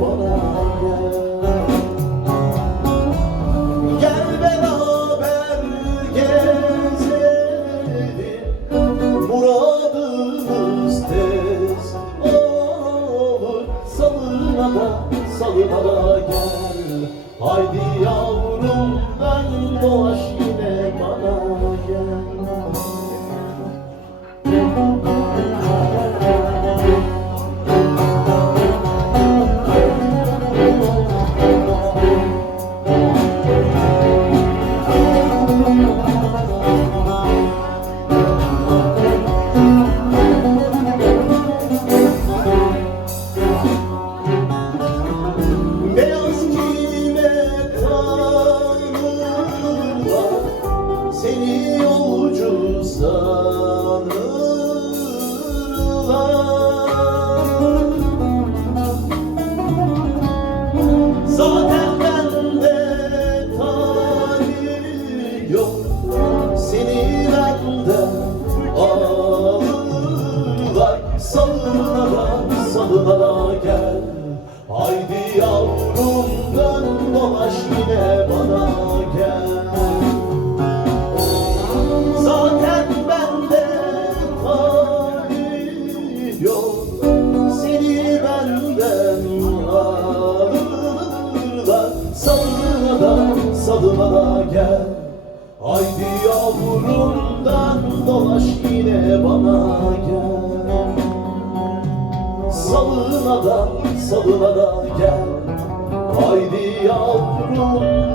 bana gel. Gel beraber gezelim, muradımız tez olur. Salıma da gel. Haydi yavrum ben dolaş yine bana gel. Seni yolcu sanırlar. Zaten bende talih yok, seni benden alırlar. Salına da gel. Haydi yavrum dön dolaş yine bana gel. Zaten bende talih yok, seni benden alırlar. Salına da gel. Haydi yavrumdan dolaş yine bana gel. Salına da gel. Haydi yavrum